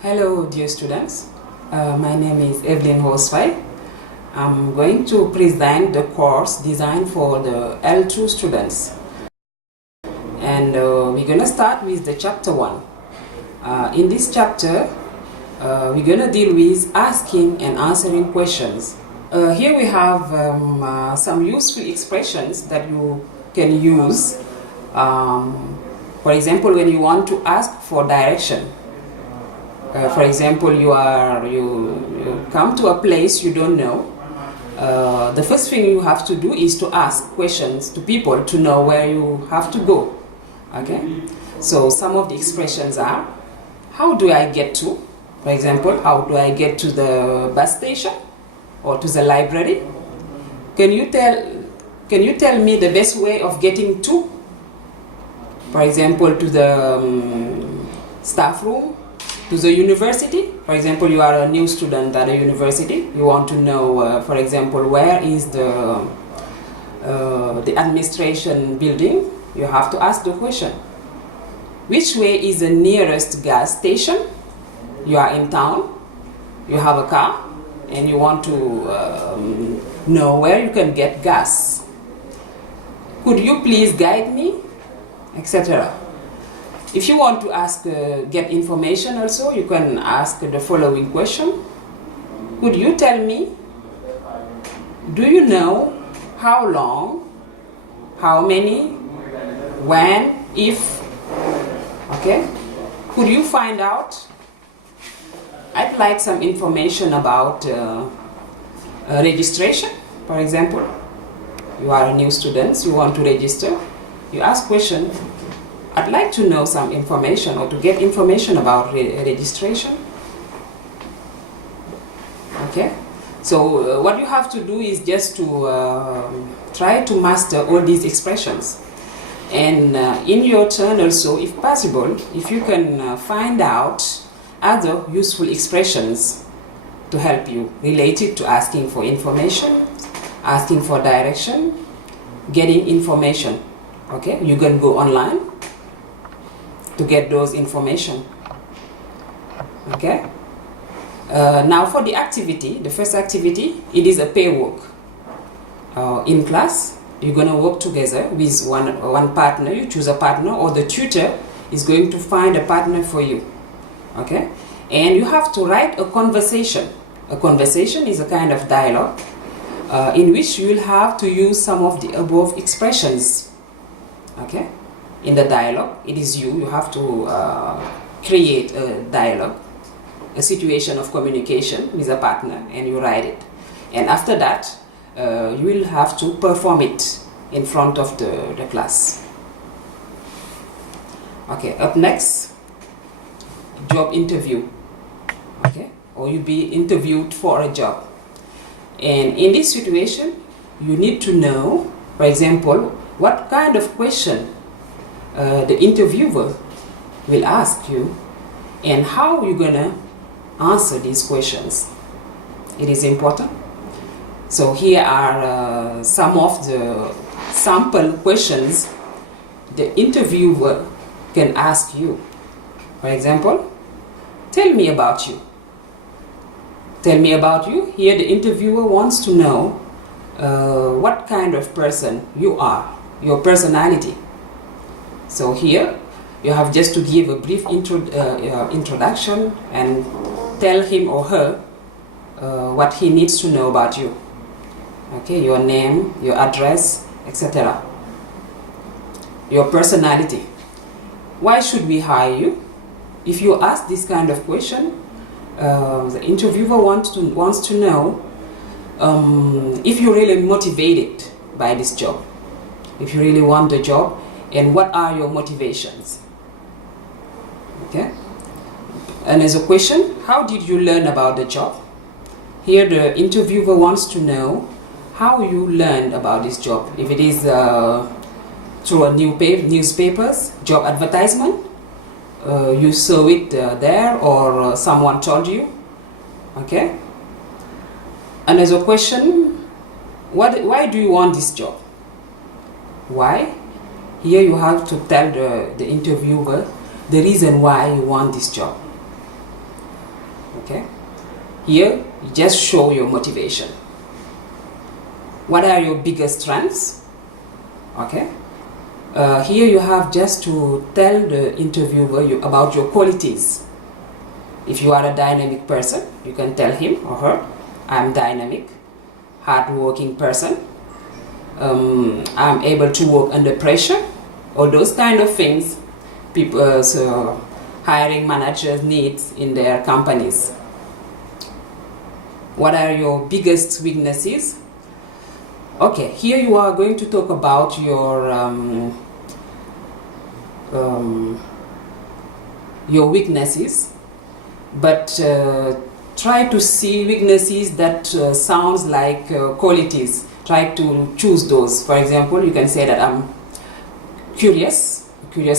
Hello, dear students. My name is Evelyn Hosfai. I'm going to present the course designed for the L2 students. And we're going to start with the chapter 1. In this chapter, we're going to deal with asking and answering questions. Here we have some useful expressions that you can use. For example, when you want to ask for direction. For example, you come to a place you don't know. The first thing you have to do is to ask questions to people to know where you have to go. Okay? So some of the expressions are, how do I get to? For example, how do I get to the bus station or to the library? Can you tell me the best way of getting to? For example, to the staff room, to the university. For example, you are a new student at a university. You want to know, for example, where is the administration building. You have to ask the question. Which way is the nearest gas station? You are in town, you have a car, and you want to know where you can get gas. Could you please guide me? Etc. If you want to ask, get information also, you can ask the following question. Could you tell me, do you know how long, how many, when, if? Okay? Could you find out? I'd like some information about registration, for example. You are a new student, you want to register. You ask question. I'd like to know some information or to get information about registration. Okay, so what you have to do is just to try to master all these expressions. And in your turn also, if possible, if you can find out other useful expressions to help you related to asking for information, asking for direction, getting information. Okay, you can go online to get those information. Okay. Now for the activity, the first activity, it is a pair work. In class, you're gonna work together with one partner. You choose a partner, or the tutor is going to find a partner for you. Okay, and you have to write a conversation. A conversation is a kind of dialogue in which you will have to use some of the above expressions. Okay. In the dialogue, it is you have to create a dialogue, a situation of communication with a partner, and you write it. And after that, you will have to perform it in front of the class. Okay, up next, job interview. Okay, or you'll be interviewed for a job. And in this situation, you need to know, for example, what kind of question the interviewer will ask you, and how you're gonna answer these questions. It is important. So here are some of the sample questions the interviewer can ask you. For example, tell me about you. Tell me about you. Here the interviewer wants to know what kind of person you are, your personality. So here, you have just to give a brief introduction and tell him or her what he needs to know about you. Okay, your name, your address, etc. Your personality. Why should we hire you? If you ask this kind of question, the interviewer wants to know if you're really motivated by this job, if you really want the job, and what are your motivations. Okay. And as a question, how did you learn about the job? Here the interviewer wants to know how you learned about this job. If it is through a newspapers, job advertisement, you saw it there, or someone told you. Okay. And as a question, why do you want this job? Why? Here you have to tell the interviewer the reason why you want this job. Okay, here you just show your motivation. What are your biggest strengths? Okay, here you have just to tell the interviewer about your qualities. If you are a dynamic person, you can tell him or her, I'm dynamic, hard-working person, I'm able to work under pressure, or those kind of things people, hiring managers need in their companies. What are your biggest weaknesses? Okay, here you are going to talk about your weaknesses, but try to see weaknesses that sounds like qualities. Try to choose those. For example, you can say that I'm curious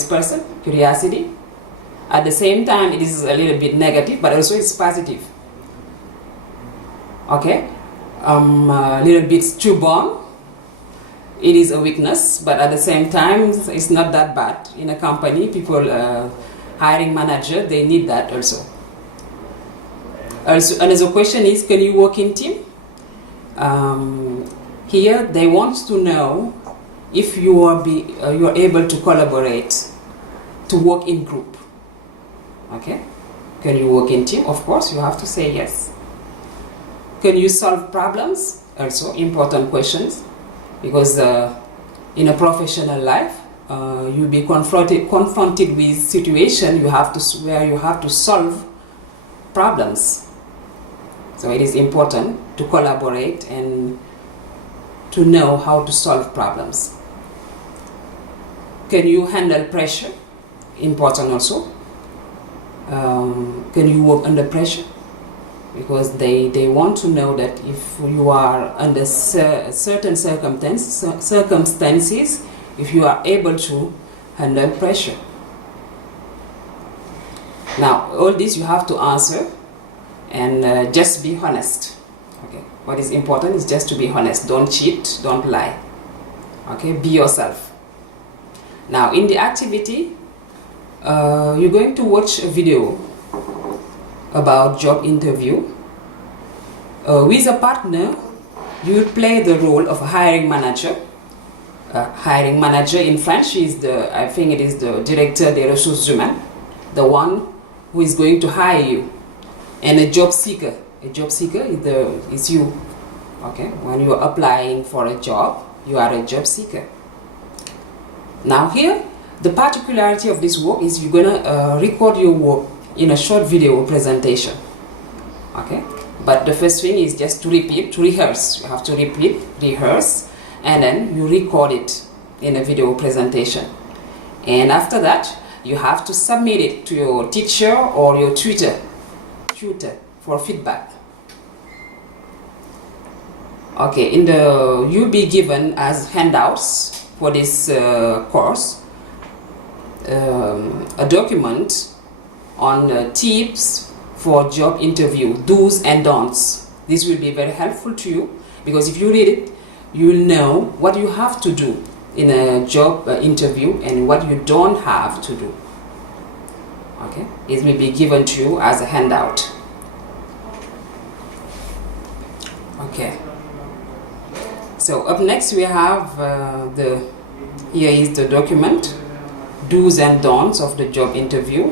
person, curiosity. At the same time, it is a little bit negative, but also it's positive. Okay, I'm a little bit stubborn. It is a weakness, but at the same time, it's not that bad. In a company, people, hiring manager, they need that also. Also, another question is, can you work in team? Here, they want to know if you are able to collaborate, to work in group. Okay, can you work in team? Of course, you have to say yes. Can you solve problems? Also important questions, because in a professional life, you'll be confronted with situation where you have to solve problems. So it is important to collaborate and to know how to solve problems. Can you handle pressure? Important also. Can you work under pressure? Because they want to know that if you are under certain circumstances, if you are able to handle pressure. Now, all this you have to answer, and just be honest. Okay, what is important is just to be honest. Don't cheat, don't lie. Okay, be yourself. Now, in the activity, you're going to watch a video about job interview. With a partner, you will play the role of a hiring manager. Hiring manager in French is I think it is the directeur des ressources humaines, the one who is going to hire you. And a job seeker is you. Okay, when you are applying for a job, you are a job seeker. Now here, the particularity of this work is you're gonna record your work in a short video presentation. Okay, but the first thing is just to rehearse. You have to rehearse, and then you record it in a video presentation. And after that, you have to submit it to your teacher or your tutor for feedback. Okay, you'll be given as handouts for this course a document on tips for job interview, do's and don'ts. This will be very helpful to you, because if you read it, you will know what you have to do in a job interview and what you don't have to do. Okay, it will be given to you as a handout. Okay, so up next we have here is the document, do's and don'ts of the job interview.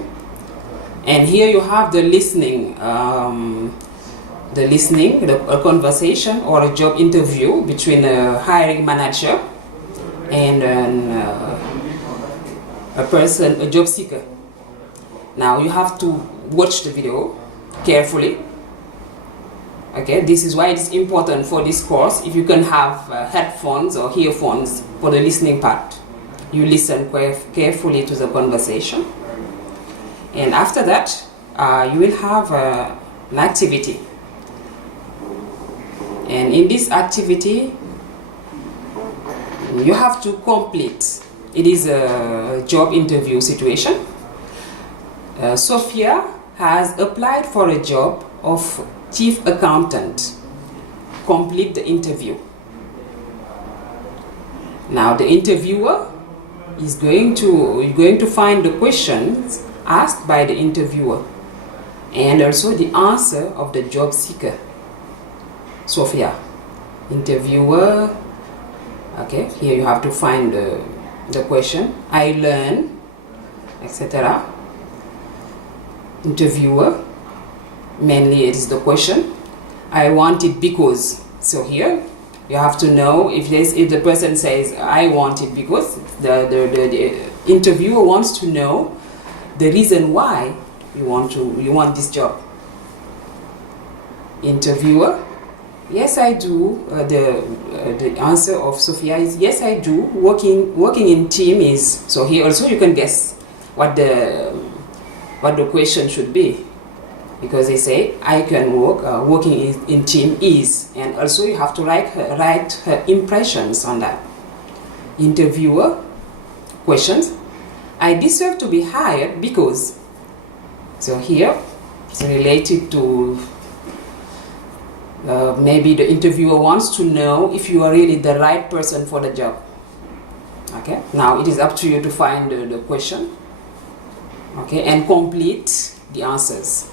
And here you have the listening, a conversation or a job interview between a hiring manager and a job seeker. Now you have to watch the video carefully. Okay, this is why it's important for this course. If you can have headphones or earphones for the listening part, you listen carefully to the conversation. And after that, you will have an activity. And in this activity, you have to complete. It is a job interview situation. Sophia has applied for a job of chief accountant. Complete the interview. Now the interviewer is going to find the questions asked by the interviewer. and also the answer of the job seeker. Sophia. Interviewer. Okay, here you have to find the question. I learn, etc. Interviewer. Mainly it is the question. I want it because. So here you have to know if the person says I want it because, the interviewer wants to know the reason why you want this job. Interviewer. Yes, I do. The answer of Sophia is yes, I do. Working in team is. So here also you can guess what the question should be, because they say I can work. Working in team is, and also you have to write her impressions on that. Interviewer. Questions. I deserve to be hired because. So here it's related to. Maybe the interviewer wants to know if you are really the right person for the job. Okay, now it is up to you to find the question, okay, and complete the answers.